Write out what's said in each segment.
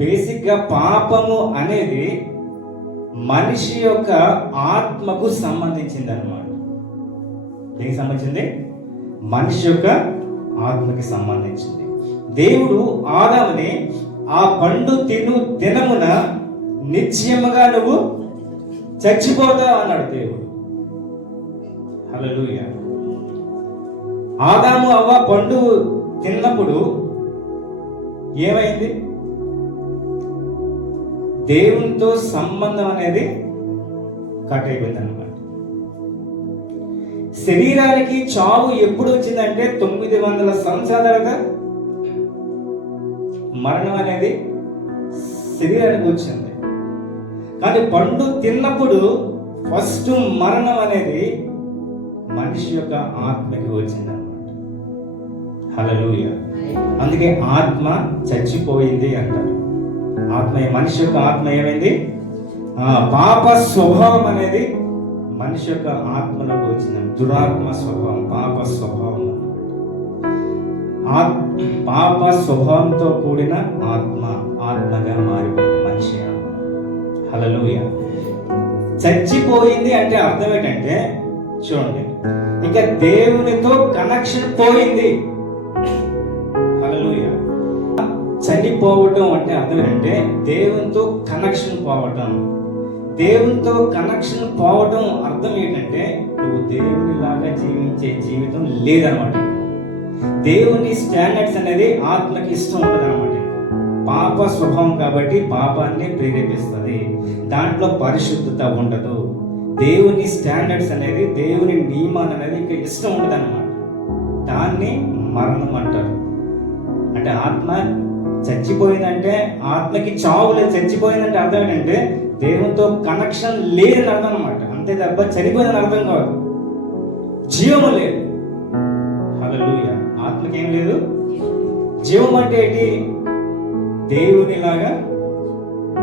బేసిక్గా పాపము అనేది మనిషి యొక్క ఆత్మకు సంబంధించింది అనమాట దేనికి సంబంధించింది? మనిషి యొక్క ఆత్మకి సంబంధించింది. దేవుడు ఆదాముని ఆ పండు తిను దినమున నిశ్చయముగా నువ్వు చచ్చిపోతావు అన్నాడు దేవుడు. హల్లెలూయా. ఆదాము అవ్వ పండు తిన్నప్పుడు ఏమైంది? దేవునితో సంబంధం అనేది కట్ అయిపోయింది అనమాట శరీరానికి చావు ఎప్పుడు వచ్చిందంటే తొమ్మిది వందల సంవత్సరాల తర్వాత మరణం అనేది శరీరానికి వచ్చింది. కానీ పండు తిన్నప్పుడు ఫస్ట్ మరణం అనేది మనిషి యొక్క ఆత్మకి వచ్చింది అనమాట హలలుయ అందుకే ఆత్మ చచ్చిపోయింది అంటారు. ఆత్మ మనిషి యొక్క ఆత్మ ఏమైంది? ఆ, పాప స్వభావం అనేది మనిషి యొక్క ఆత్మలకు వచ్చింది. దురాత్మ స్వభావం పాప స్వభావం ఆత్- పాప స్వభావంతో కూడిన ఆత్మ ఆత్మగా మారిపోయింది మనిషి హలలోయ చచ్చిపోయింది అంటే అర్థం ఏంటంటే చూడండి ఇంకా దేవునితో కనెక్షన్ పోయింది. పోవటం అంటే అర్థం ఏంటంటే దేవునితో కనెక్షన్ పోవటం. దేవునితో కనెక్షన్ పోవటం అర్థం ఏంటంటే నువ్వు దేవునిలాగా జీవించే జీవితం లేదనమాట. దేవుని స్టాండర్డ్స్ అనేది ఆత్మకి ఇష్టం ఉండదు అనమాట పాప స్వభావం కాబట్టి పాపాన్ని ప్రేరేపిస్తుంది. దాంట్లో పరిశుద్ధత ఉండదు. దేవుని స్టాండర్డ్స్ అనేది దేవుని నియమాలు అనేది ఇంకా ఇష్టం ఉండదు అనమాట దాన్ని మరణం అంటారు. అంటే ఆత్మ చచ్చిపోయిందంటే ఆత్మకి చావు లేదు. చచ్చిపోయిందంటే అర్థం ఏంటంటే దేవునితో కనెక్షన్ లేదని అర్థం అనమాట అంతే తప్ప చనిపోయిందని అర్థం కాదు. జీవము లేదు. హల్లెలూయా ఆత్మకి ఏం లేదు? జీవం అంటే ఏంటి? దేవునిలాగా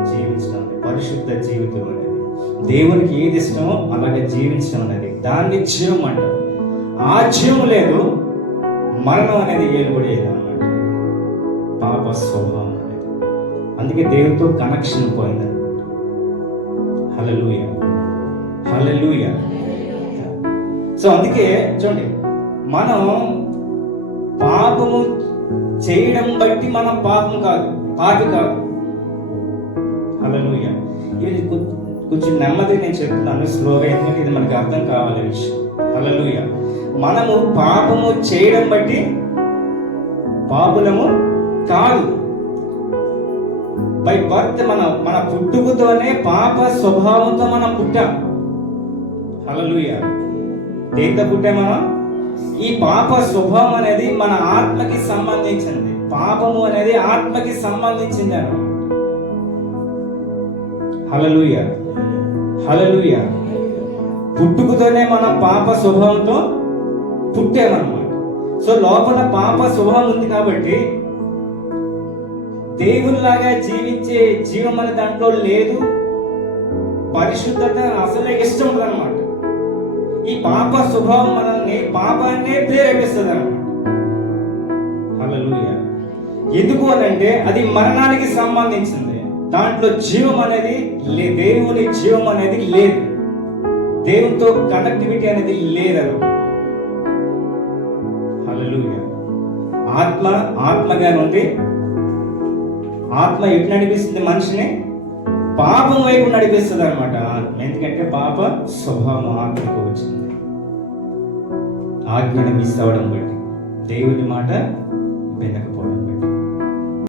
జీవించడం పరిశుద్ధ జీవితం అనేది. దేవునికి ఏది ఇష్టమో అలాగే జీవించడం అనేది. దాన్ని జీవం అంటారు. ఆ జీవం లేదు. మరణం అనేది ఏలుబడేది పాప స్వభావం అనేది అందుకే దేవునితో కనెక్షన్ పోయింది. హలలుయ హలలుయ సో అందుకే చూడండి మనం పాపము చేయడం బట్టి మనం పాపం కాదు పాపి కాదు. హలలుయ ఇది కొంచెం నెమ్మది నేను చెప్తున్నాను స్లోగా ఎందుకంటే ఇది మనకు అర్థం కావాలి విషయం. హలలుయ మనము పాపము చేయడం బట్టి పాపులము కాదు. బై బర్త్ మన మన పుట్టుకతోనే పాప స్వభావంతో మనం పుట్టాం. హలలుయ దేంతో పుట్టాం మనం? ఈ పాప స్వభావం అనేది మన ఆత్మకి సంబంధించింది. పాపము అనేది ఆత్మకి సంబంధించింది అన్నమాట హలలుయ హలలుయ పుట్టుకతోనే మనం పాప స్వభావంతో పుట్టామన్నమాట. సో లోపల పాప స్వభావం ఉంది కాబట్టి దేవునిలాగా జీవించే జీవం అనే దాంట్లో లేదు. పరిశుద్ధత అసలే ఇష్టం అనమాట ఈ పాప స్వభావం మనల్ని పాపాన్నే ప్రేరేపిస్తుంది అనమాట ఎందుకు అనంటే అది మరణానికి సంబంధించింది. దాంట్లో జీవం అనేది లే దేవుని జీవం అనేది లేదు. దేవునితో కనెక్టివిటీ అనేది లేదను ఆత్మ ఆత్మగా ఉంది ఆత్మ ఎటు నడిపిస్తుంది మనిషిని? పాపం వైపు నడిపిస్తుంది అనమాట ఆత్మ. ఎందుకంటే పాప స్వభావం ఆత్మకు వచ్చింది. ఆజ్ఞను మిస్ అవ్వడం బట్టి దేవుని మాట వినకపోవడం బట్టి.